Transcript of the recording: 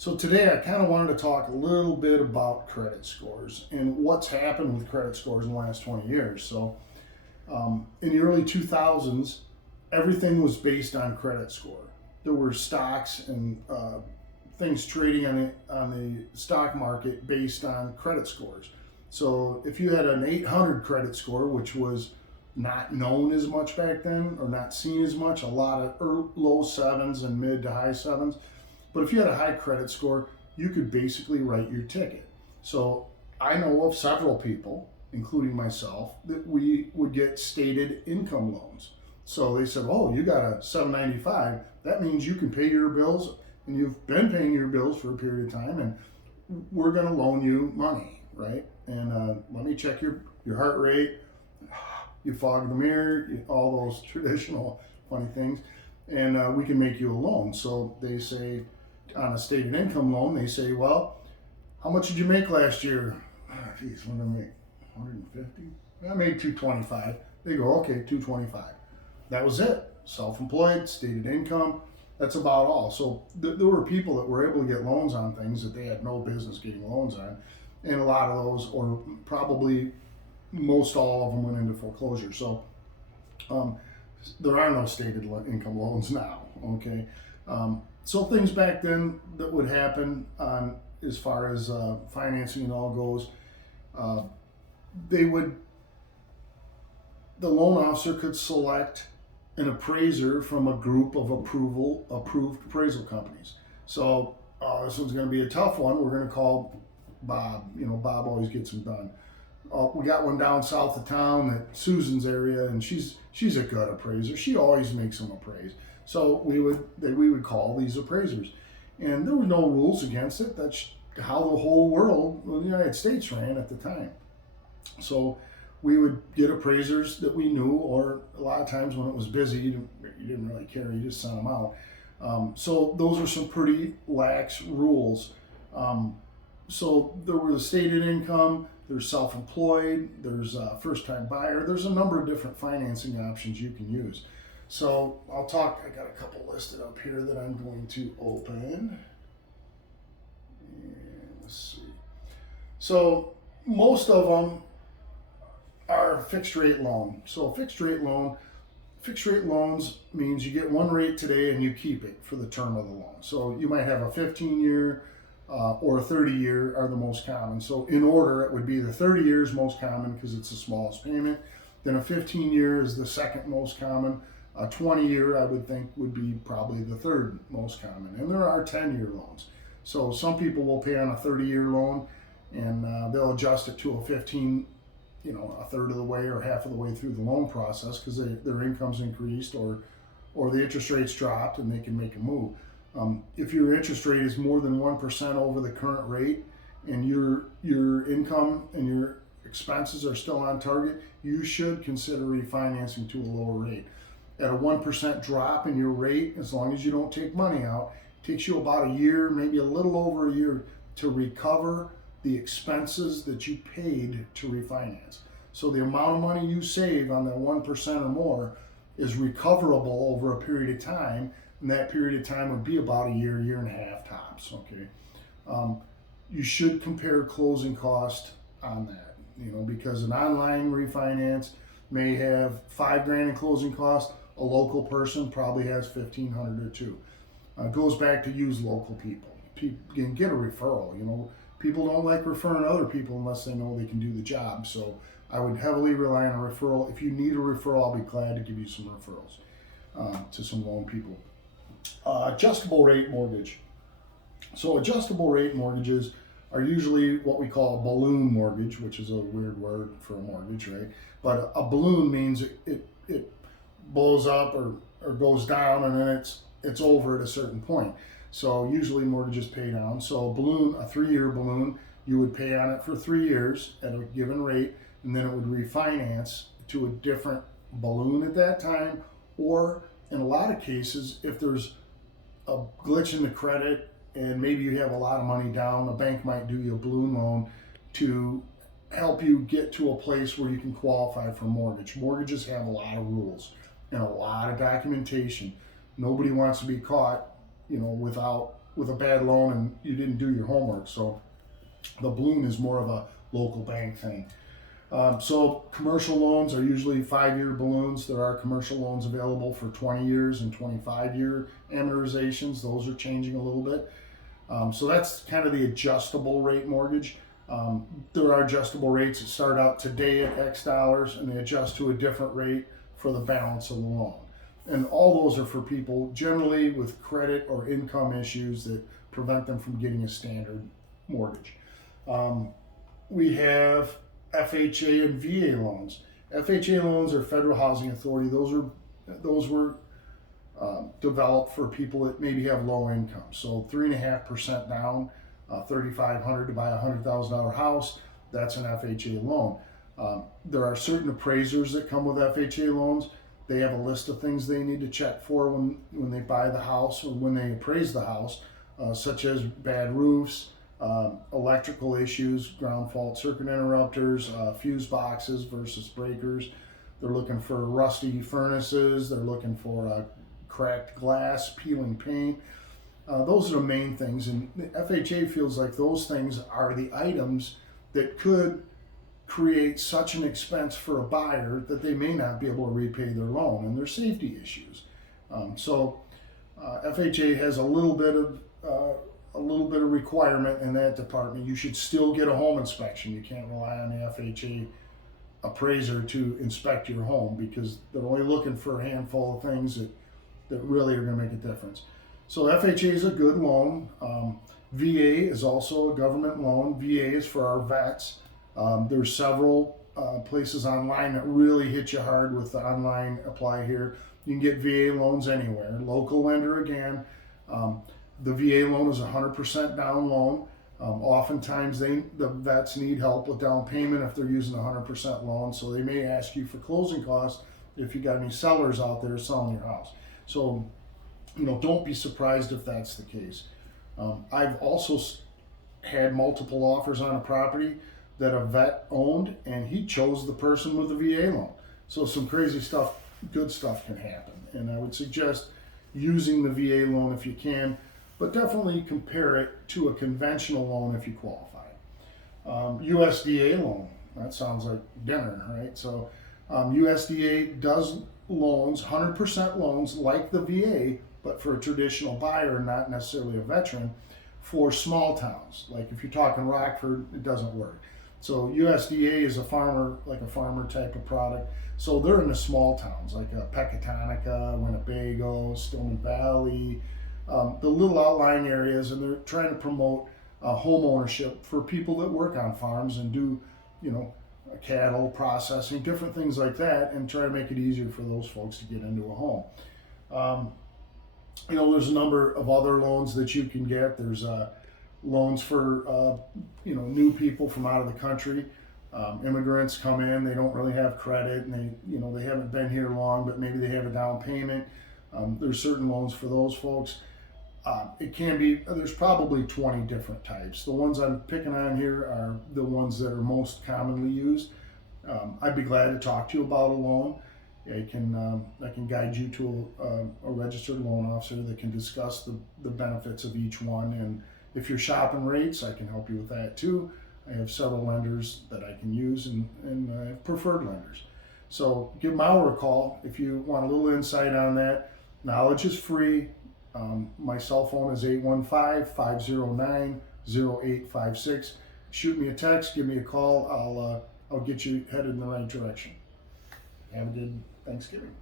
So today I kind of wanted to talk a little bit about credit scores and what's happened with credit scores in the last 20 years. In the early 2000s, everything was based on credit score. There were stocks and things trading on the stock market based on credit scores. So if you had an 800 credit score, which was not known as much back then or not seen as much, a lot of low sevens and mid to high sevens. But if you had a high credit score, you could basically write your ticket. So I know of several people, including myself, that we would get stated income loans. So they said, "Oh, you got a 795. That means you can pay your bills, and you've been paying your bills for a period of time, and we're going to loan you money, right? And let me check your heart rate. You fog the mirror, all those traditional funny things, and we can make you a loan." So they say, on a stated income loan, they say, "Well, how much did you make last year?" Geez, what did I make? 150? I made 225. They go, "Okay, 225." That was it. Self-employed, stated income. That's about all. So there were people that were able to get loans on things that they had no business getting loans on, and a lot of those, or probably most all of them, went into foreclosure. So there are no stated income loans now. Okay. So things back then that would happen on as far as financing and all goes, they would the loan officer could select an appraiser from a group of approved appraisal companies. So this one's going to be a tough one. We're going to call Bob. Bob always gets them done. We got one down south of town at Susan's area, and she's a good appraiser. She always makes them appraise. So we would call these appraisers, and there were no rules against it. That's how the whole world, the United States, ran at the time. So we would get appraisers that we knew, or a lot of times when it was busy, you didn't really care. You just sent them out. So those are some pretty lax rules. So there was stated income. There's self-employed. There's a first-time buyer. There's a number of different financing options you can use. So I got a couple listed up here that I'm going to open. And let's see. So most of them are fixed rate loan. So fixed rate loans means you get one rate today and you keep it for the term of the loan. So you might have a 15-year or a 30-year are the most common. So in order, it would be the 30 years most common because it's the smallest payment. Then a 15-year is the second most common. A 20-year, I would think, would be probably the third most common. And there are 10-year loans. So some people will pay on a 30-year loan, and they'll adjust it to a 15, a third of the way or half of the way through the loan process because their income's increased or the interest rate's dropped, and they can make a move. If your interest rate is more than 1% over the current rate, and your income and your expenses are still on target, you should consider refinancing to a lower rate. At a 1% drop in your rate, as long as you don't take money out, it takes you about a year, maybe a little over a year, to recover the expenses that you paid to refinance. So the amount of money you save on that 1% or more is recoverable over a period of time, and that period of time would be about a year and a half tops. Okay, you should compare closing cost on that, because an online refinance may have $5,000 in closing costs. A local person probably has $1,500 or $2,000. It goes back to use local people. People can get a referral. People don't like referring other people unless they know they can do the job. So I would heavily rely on a referral. If you need a referral, I'll be glad to give you some referrals to some loan people. Adjustable rate mortgage. So adjustable rate mortgages are usually what we call a balloon mortgage, which is a weird word for a mortgage, right? But a balloon means it blows up or goes down, and then it's over at a certain point. So usually mortgages pay down. So a balloon, a 3-year balloon, you would pay on it for 3 years at a given rate, and then it would refinance to a different balloon at that time. Or in a lot of cases, if there's a glitch in the credit and maybe you have a lot of money down, a bank might do you a balloon loan to help you get to a place where you can qualify for mortgage. Mortgages have a lot of rules and a lot of documentation. Nobody wants to be caught, without with a bad loan and you didn't do your homework. So the balloon is more of a local bank thing. So commercial loans are usually 5-year balloons. There are commercial loans available for 20 years and 25-year amortizations. Those are changing a little bit. So that's kind of the adjustable rate mortgage. There are adjustable rates that start out today at X dollars and they adjust to a different rate for the balance of the loan. And all those are for people generally with credit or income issues that prevent them from getting a standard mortgage. We have FHA and VA loans. FHA loans are Federal Housing Authority. Those were developed for people that maybe have low income. So 3.5% down, $3,500 to buy a $100,000 house. That's an FHA loan. There are certain appraisers that come with FHA loans. They have a list of things they need to check for when they buy the house or when they appraise the house, such as bad roofs, electrical issues, ground fault circuit interrupters, fuse boxes versus breakers. They're looking for rusty furnaces. They're looking for cracked glass, peeling paint. Those are the main things. And the FHA feels like those things are the items that could create such an expense for a buyer that they may not be able to repay their loan, and there's safety issues. FHA has a little bit of requirement in that department. You should still get a home inspection. You can't rely on the FHA appraiser to inspect your home because they're only looking for a handful of things that really are going to make a difference. So FHA is a good loan. VA is also a government loan. VA is for our vets. There's several places online that really hit you hard with the online apply here. You can get VA loans anywhere. Local lender again. The VA loan is a 100% down loan. Oftentimes the vets need help with down payment if they're using a 100% loan, so they may ask you for closing costs if you got any sellers out there selling your house. So, don't be surprised if that's the case. I've also had multiple offers on a property that a vet owned, and he chose the person with the VA loan. So some crazy stuff, good stuff can happen. And I would suggest using the VA loan if you can, but definitely compare it to a conventional loan if you qualify. USDA loan, that sounds like dinner, right? So USDA does loans, 100% loans like the VA, but for a traditional buyer, not necessarily a veteran, for small towns. Like if you're talking Rockford, it doesn't work. So USDA is a farmer type of product. So they're in the small towns like Pecatonica, Winnebago, Stillman Valley, the little outlying areas, and they're trying to promote home ownership for people that work on farms and do, cattle processing, different things like that, and try to make it easier for those folks to get into a home. There's a number of other loans that you can get. There's loans for new people from out of the country. Immigrants come in, they don't really have credit, and they haven't been here long, but maybe they have a down payment. There's certain loans for those folks. There's probably 20 different types. The ones I'm picking on here are the ones that are most commonly used. I'd be glad to talk to you about a loan. I can guide you to a registered loan officer that can discuss the benefits of each one. And if you're shopping rates, I can help you with that too. I have several lenders that I can use and I have preferred lenders. So give Mauer a call if you want a little insight on that. Knowledge is free. My cell phone is 815-509-0856. Shoot me a text, give me a call. I'll get you headed in the right direction. Have a good Thanksgiving.